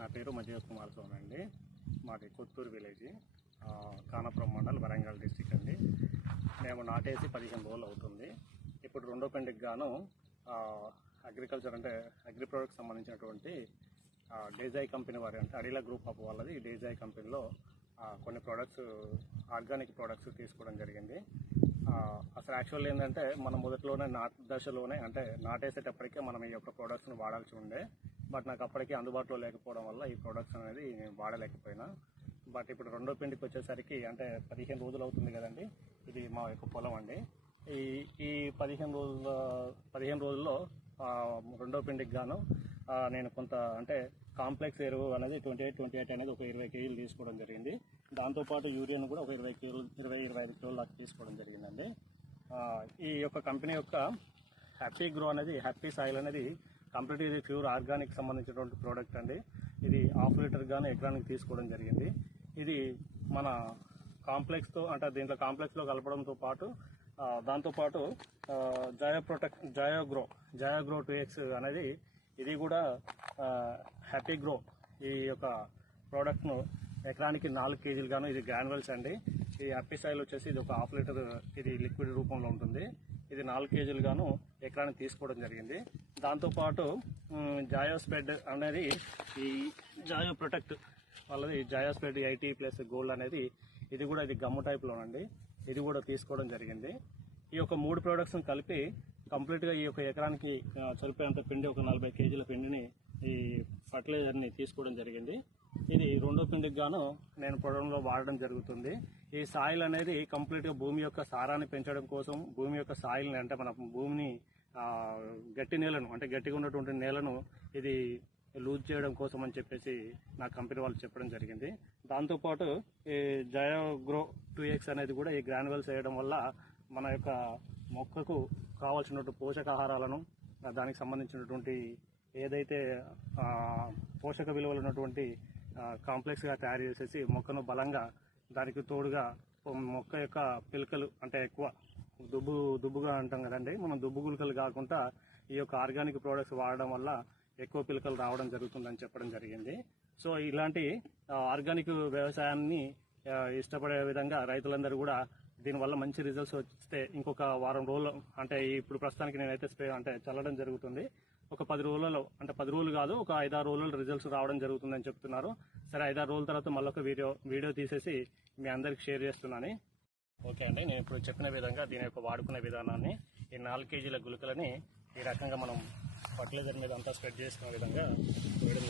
నా పేరు మజీద్ కుమార్ స్వామి అండి. మాది కొత్తూరు విలేజ్, ఖానాపురం మండల్, వరంగల్ డిస్టిక్ అండి. మేము నాటేసి 15 రోజులు అవుతుంది. ఇప్పుడు రెండో పెండికి గాను అగ్రికల్చర్ అంటే అగ్రి ప్రోడక్ట్స్ సంబంధించినటువంటి డేజాయ్ కంపెనీ వారి అంటే అడిలా గ్రూప్ ఆఫ్ వాళ్ళది డేజాయ్ కంపెనీలో కొన్ని ప్రోడక్ట్స్, ఆర్గానిక్ ప్రోడక్ట్స్ తీసుకోవడం జరిగింది. అసలు యాక్చువల్ ఏంటంటే మనం మొదట్లోనే దశలోనే అంటే నాటేసేటప్పటికే మనం ఈ యొక్క ప్రోడక్ట్స్ని వాడాల్సి ఉండే. బట్ నాకు అప్పటికే అందుబాటులో లేకపోవడం వల్ల ఈ ప్రోడక్ట్స్ అనేది నేను వాడలేకపోయినా. బట్ ఇప్పుడు రెండో పిండికి వచ్చేసరికి అంటే 15 రోజులు అవుతుంది కదండి. ఇది మా యొక్క పొలం అండి. ఈ 15 రోజుల్లో రెండో పిండికి గాను నేను కొంత అంటే కాంప్లెక్స్ ఎరువు అనేది 28 అనేది ఒక 20 కేజీలు తీసుకోవడం జరిగింది. దాంతోపాటు యూరియాను కూడా ఒక 25 కిలోలు దాకా తీసుకోవడం జరిగిందండి. ఈ యొక్క కంపెనీ యొక్క హ్యాపీ సాయిల్ అనేది కంప్లీట్ ఇది ప్యూర్ ఆర్గానిక్ సంబంధించినటువంటి ప్రోడక్ట్ అండి. ఇది 1/2 లీటర్ గాను ఎకరానికి తీసుకోవడం జరిగింది. ఇది మన కాంప్లెక్స్తో అంటే దీంట్లో కాంప్లెక్స్లో కలపడంతో పాటు దాంతోపాటు జయోగ్రో 2X అనేది ఇది కూడా హ్యాపీ గ్రో ఈ యొక్క ప్రోడక్ట్ను ఎకరానికి 4 కేజీలు గాను ఇది గ్రాన్యువల్స్ అండి. ఈ హ్యాపీ సాయిల్ వచ్చేసి ఇది ఒక 1/2 లీటర్ ఇది లిక్విడ్ రూపంలో ఉంటుంది. ఇది 4 కేజీలు గాను ఎకరానికి తీసుకోవడం జరిగింది. దాంతోపాటు జాయోస్పెడ్ అనేది ఈ జాయో ప్రొటెక్ట్ వాళ్ళది జాయోస్పెడ్ 80+ గోల్డ్ అనేది ఇది కూడా ఇది గమ్ము టైప్లోనండి. ఇది కూడా తీసుకోవడం జరిగింది. ఈ యొక్క 3 ప్రోడక్ట్స్ని కలిపి కంప్లీట్గా ఈ యొక్క ఎకరానికి సరిపోయేంత పిండి ఒక 40 కేజీల పిండిని ఈ ఫర్టిలైజర్ని తీసుకోవడం జరిగింది. ఇది రెండో పిండికి గాను నేను పొలంలో వాడడం జరుగుతుంది. ఈ సాయిల్ అనేది కంప్లీట్గా భూమి యొక్క సారాన్ని పెంచడం కోసం, భూమి యొక్క సాయిల్ని అంటే మన భూమిని గట్టి నేలను అంటే గట్టిగా ఉన్నటువంటి నేలను ఇది లూజ్ చేయడం కోసం అని చెప్పేసి నా కంపెనీ వాళ్ళు చెప్పడం జరిగింది. దాంతోపాటు ఈ జయోగ్రో 2X అనేది కూడా ఈ గ్రాన్యువల్స్ వేయడం వల్ల మన యొక్క మొక్కకు కావాల్సినటువంటి పోషకాహారాలను దానికి సంబంధించినటువంటి ఏదైతే పోషక విలువలు ఉన్నటువంటి కాంప్లెక్స్గా తయారు చేసేసి మొక్కను బలంగా దానికి తోడుగా మొక్క యొక్క పిలకలు అంటే ఎక్కువ దుబ్బుగా అంటాం కదండి, మనం దుబ్బు గులకలు కాకుండా ఈ యొక్క ఆర్గానిక్ ప్రోడక్ట్స్ వాడడం వల్ల ఎక్కువ పిలకలు రావడం జరుగుతుందని చెప్పడం జరిగింది. సో ఇలాంటి ఆర్గానిక్ వ్యవసాయాన్ని ఇష్టపడే విధంగా రైతులందరూ కూడా దీనివల్ల మంచి రిజల్ట్స్ వస్తే ఇంకొక వారం రోజులు అంటే ఇప్పుడు ప్రస్తుతానికి నేనైతే అంటే చల్లడం జరుగుతుంది. ఒక 10 రోజులలో అంటే 10 రోజులు కాదు ఒక 5-6 రోజుల్లో రిజల్ట్స్ రావడం జరుగుతుందని చెప్తున్నారు. సరే 5-6 రోజుల తర్వాత మళ్ళీ ఒక వీడియో తీసేసి మీ అందరికి షేర్ చేస్తున్నాను. ఓకే అండి, నేను ఇప్పుడు చెప్పిన విధంగా దీని యొక్క వాడుకునే విధానాన్ని ఈ 4 కేజీల గుళికలని ఈ రకంగా మనం ఫర్టిలైజర్ మీద అంతా స్ప్రెడ్ చేసుకునే విధంగా వేయడం